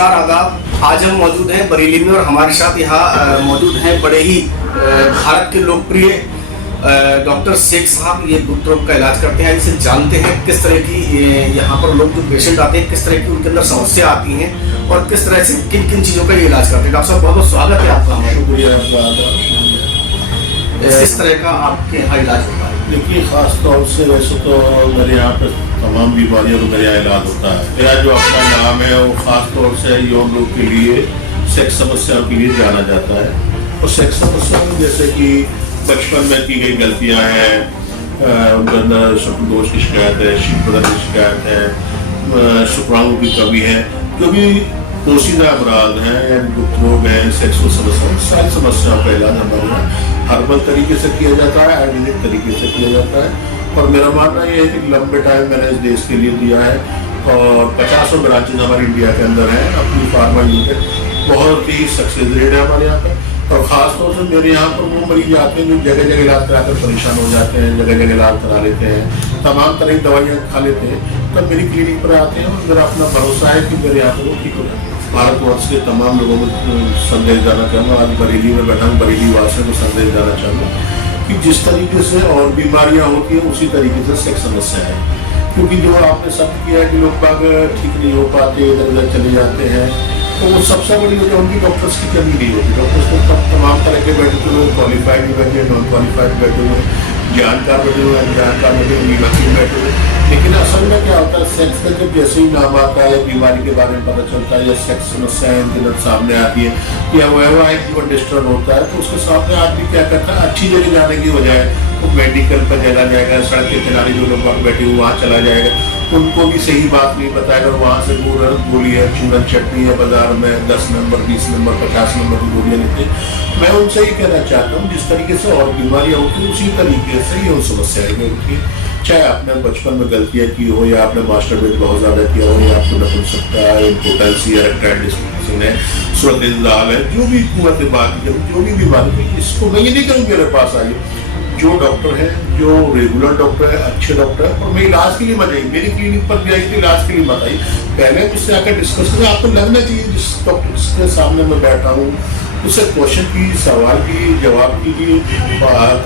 नमस्कार आदाब। आज हम मौजूद हैं बरेली में और हमारे साथ यहाँ मौजूद हैं बड़े ही भारत के लोकप्रिय डॉक्टर शेख साहब। ये गुप्त रोग का इलाज करते हैं। इनसे जानते हैं किस तरह की यहाँ पर लोग जो पेशेंट आते हैं किस तरह की उनके अंदर समस्या आती हैं और किस तरह से किन किन चीज़ों का ये इलाज करते हैं। डॉक्टर साहब बहुत बहुत स्वागत है आपका। शुक्रिया। इस तरह का आपके यहाँ इलाज होता है? देखिए, खास तौर से वैसे तो मेरे यहाँ पर तमाम बीमारियों का मेरे यहाँ इलाज होता है। मेरा जो अपना नाम है वो खास तौर से यौन रोग के लिए, सेक्स समस्याओं के लिए जाना जाता है। और सेक्स समस्याओं जैसे कि बचपन में की गई गलतियाँ हैं, उनके अंदर शुक्रदोष की शिकायत है, शीतपदर की शिकायत है, शुक्राणु की कमी है, जो भी पोशीदा अपराध हैं या गुप्त रोग हैं, सेक्सुअल समस्या, सारी समस्याओं का इलाज हमारे यहाँ हर्बल तरीके से किया जाता है, आयुर्वेदिक तरीके से किया जाता है। और मेरा मानना यह है कि लंबे टाइम मैंने इस देश के लिए दिया है और 50 ब्रांचेज हमारे इंडिया के अंदर है। अपनी फार्मा यूनिट बहुत ही सक्सेस रेट है हमारे यहाँ पर। और ख़ास तौर से मेरे यहाँ पर वो मरीज आते हैं जो जगह जगह इलाज कराकर परेशान हो जाते हैं, जगह जगह इलाज करा लेते हैं, तमाम तरह की दवाइयाँ खा लेते हैं, तब मेरी क्लिनिक पर आते हैं और मेरा अपना भरोसा है कि मेरे यहाँ पर वो ठीक हो जाए। भारतवर्ष के तमाम लोगों को संदेश देना चाहूँगा, आज बरेली में बैठा हूँ, बरेली वासियों को संदेश देना चाहूँगा कि जिस तरीके से और बीमारियाँ होती हैं उसी तरीके से सेक्स समस्या है। क्योंकि जो आपने शब्द किया है कि लोग बाग ठीक नहीं हो पाते, इधर उधर चले जाते हैं, तो वो सबसे बड़ी वजह उनकी डॉक्टर्स की कमी नहीं होती। डॉक्टर्स को तमाम तरह के बैठे हुए, क्वालिफाइड भी बैठे, नॉन क्वालिफाइड बैठे हुए, जानकार बैठे हुए, अनजानकार बैठे हुए, निवासी बैठे हुए। लेकिन असल में क्या होता है, सेक्स का जब जैसे ही नाम आता है या बीमारी के बारे में पता चलता है या सेक्स समस्याएं इनके सामने आती है या वैवाहिक जीवन डिस्टर्ब होता है, तो उसके सामने आदमी क्या करता है, अच्छी जगह जाने की बजाय वो मेडिकल पर चला जाएगा, सड़क के किनारे जो लोग बैठे हुए वहाँ चला जाएगा, उनको भी सही बात नहीं बताएगा, वहाँ से गोली है, चूरन चटनी है, बाजार में 10 नंबर 20 नंबर 50 नंबर की गोलियाँ लेते हैं। मैं उनसे ही कहना चाहता हूँ, जिस तरीके से और बीमारियाँ होती हैं उसी तरीके से ये समस्याएं होती हैं। चाहे आपने बचपन में गलतियाँ की हो या आपने मास्टरबेट बहुत ज़्यादा किया हो या आपको नपुंसकता है, इम्पोर्टेंसी है, इरेक्टाइल डिस्फंक्शन है, सूरत इंतज़ाम है, जो भी कुव्वत बात जो भी बीमारी है, इसको मैं ये नहीं करूँ मेरे पास आइए। जो डॉक्टर है, जो रेगुलर डॉक्टर है, अच्छे डॉक्टर है, और मैं इलाज के लिए मत आइए, मेरी क्लिनिक पर भी आई थी, इलाज के लिए मत आइए। पहले मुझसे आकर डिस्कस करें, आपको लगना चाहिए जिस डॉक्टर के सामने मैं बैठा हूँ उससे क्वेश्चन की, सवाल की जवाब कीजिए,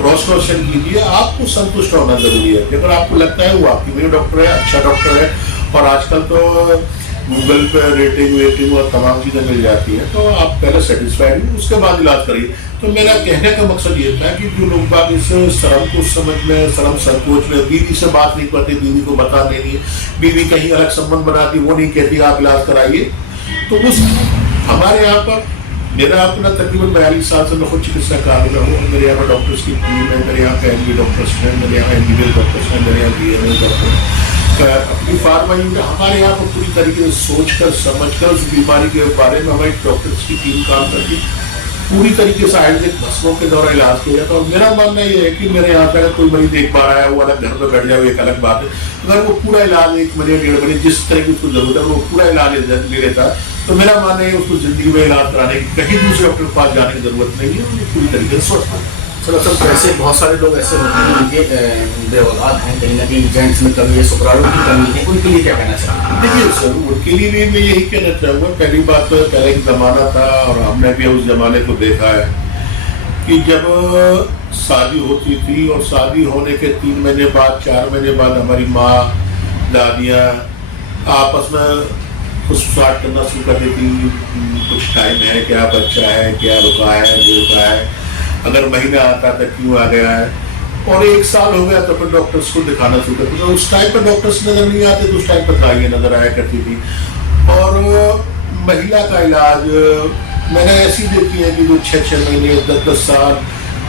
क्रॉस क्वेश्चन कीजिए, आपको संतुष्ट होना जरूरी है। अगर आपको लगता है वो आपकी मेरे डॉक्टर है, अच्छा डॉक्टर है, और आजकल तो गूगल पे रेटिंग और तमाम चीज़ें मिल जाती हैं, तो आप पहले सेटिस्फाइड हो, उसके बाद इलाज करिए। तो मेरा कहने का मकसद ये था कि जो लोग बाग इस शर्म को समझ में, शर्म संकोच में, बीवी से बात नहीं करती, बीवी को बता देनी है, बीवी कहीं अलग संबंध बनाती, वो नहीं कहती आप इलाज कराइए। तो उस हमारे यहाँ पर मेरा अपना तकरीबन 42 साल से मैं खुद चिकित्सा कार्य में हूँ। मेरे यहाँ पर डॉक्टर्स की टीम है, मेरे यहाँ पे MD डॉक्टर्स हैं, मेरे यहाँ MBBS डॉक्टर्स हैं, मेरे यहाँ BMS डॉक्टर। अपनी फार्मा यूनिट हमारे यहाँ पर पूरी तरीके से सोचकर समझकर उस बीमारी के बारे में हमारी डॉक्टर्स की टीम काम करती पूरी तरीके से आयुर्वेदिक भस्मों के द्वारा इलाज किया जाता है। और मेरा मानना ये है कि मेरे यहाँ पे अगर कोई मरीज देख पा रहा है, वो अलग घर में बैठ जाए एक अलग बात है, अगर वो पूरा इलाज 1 महीने 1.5 महीने जिस तरह की उसको जरूरत है वो पूरा इलाज ले लेता है, तो मेरा मानना है उसको जिंदगी में इलाज कराने की कहीं दूसरे डॉक्टर के पास जाने की जरूरत नहीं है, वो पूरी तरीके से स्वस्थ है। सर ऐसे बहुत सारे लोग ऐसे होते हैं जिनके बेऔलाद हैं, कहीं ना कहीं जेंट्स में कमी है, शुक्राणु की कमी है, उनके लिए क्या कहना चाहिए? देखिए सर, उनके लिए भी मैं यही कहना चाहूँगा, पहली बात तो पहले एक ज़माना था और हमने भी उस ज़माने को देखा है कि जब शादी होती थी और शादी होने के 3 महीने बाद 4 महीने बाद हमारी माँ दादियाँ आपस में कुछ स्टार्ट करना शुरू कर देती, कुछ टाइम है क्या, बच्चा है क्या, रुका है नहीं रुका है, अगर महीना आता था क्यों आ गया है, और 1 साल हो गया तो फिर डॉक्टर्स को दिखाना शुरू करते थे। उस टाइम पर डॉक्टर्स नजर नहीं आते तो उस टाइम पर दवाइयाँ नजर आया करती थी। और महिला का इलाज मैंने ऐसी देखी है कि जो 6-6 महीने 10-10 साल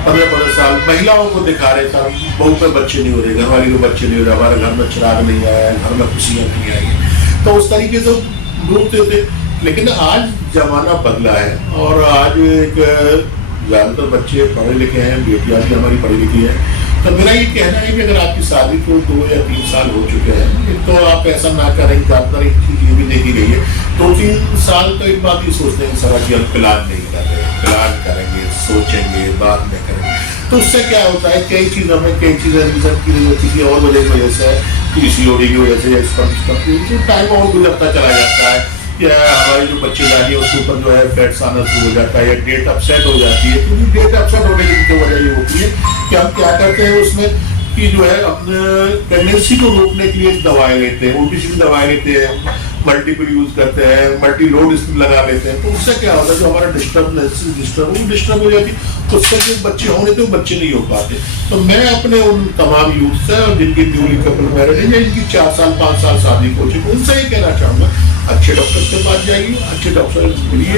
15-15 साल महिलाओं को दिखा रहे थे, बहू पे बच्चे नहीं हो रहे, घरवाली को बच्चे नहीं हो रहे, हमारे घर में चिराग नहीं आया, घर में खुशियाँ नहीं आई, तो उस तरीके से ढूंढते थे। लेकिन आज जमाना बदला है और आज एक ज़्यादातर बच्चे पढ़े लिखे हैं, बेटियां भी हमारी पढ़ी लिखी है। तो मेरा ये कहना है कि अगर आपकी शादी को 2 या 3 साल हो चुके हैं तो आप ऐसा ना करें कि आप एक चीज़ ये भी देखी गई है 2-3 साल तो एक बात ही सोचते हैं सर कि हम प्लान नहीं कर रहे, प्लान करेंगे, सोचेंगे, बाद में करेंगे। तो उससे क्या होता है, कई चीज़ों में कई चीज़ें रीजन की किसी और वजह की वजह से, PCOD की वजह से, टाइम और गुजरता चला जाता है। या हमारी जो बच्चेदानी है उसके ऊपर जो है फैट्स आना शुरू हो जाता है या डेट अपसेट हो जाती है। क्योंकि डेट अपसेट होने की वजह ये होती है कि हम क्या करते हैं उसमें कि जो है अपने प्रेगनेंसी को रोकने के लिए दवाएं लेते हैं, उल्टी सीधी दवाएं लेते हैं, मल्टीपल यूज करते हैं, मल्टी लोड इसमें लगा लेते हैं। तो उससे क्या होता है जो हमारा डिस्टर्ब हो जाती है, तो उससे जो बच्चे होने थे वो बच्चे नहीं हो पाते। तो मैं अपने उन तमाम यूथ से और जिनकी न्यूली कपल मैरिड है या जिनकी 4 साल 5 साल शादी हो चुकी उनसे ये कहना चाहूंगा अच्छे डॉक्टर के पास जाइए, अच्छे डॉक्टर मिलिए,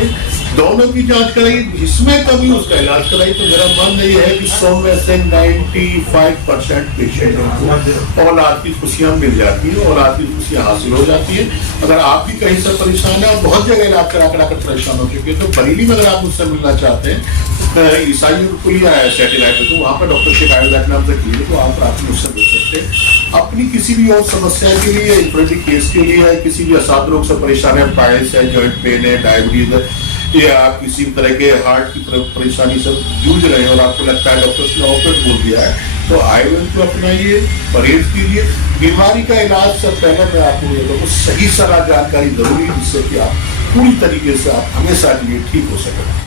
दोनों की जांच कराइए, जिसमें कभी उसका इलाज कराइए। तो मेरा मानना यह है कि 100 में से 95% पेशेंटों को औलाद की खुशियां मिल जाती है, औलाद की खुशियां हासिल हो जाती है। अगर आप भी कहीं से परेशान है और बहुत जगह इलाज करा कर परेशान हो चुके हैं तो बरेली में अगर आप मुझसे मिलना चाहते हैं ईसाई पुलिया है सैटेलाइट तो वहाँ पर डॉक्टर शेख आयुर्वेद नाम से किए तो आप रात में मुझसे मिल सकते हैं। अपनी किसी भी और समस्या के लिए, इंफर्टिलिटी केस के लिए है, किसी भी असाध रोग से परेशान है, पाइल्स है, जॉइंट पेन है, डायबिटीज है या आप किसी भी तरह के हार्ट की परेशानी से जूझ रहे हैं और आपको लगता है डॉक्टर ने ऑपरेट बोल दिया है तो आयुर्वेद को अपनाइए, परहेज कीजिए। बीमारी का इलाज से पहले मैं आपको ये कहूँ सही सलाह जानकारी जरूरी है जिससे कि आप पूरी तरीके से आप हमेशा के लिए ठीक हो सकें।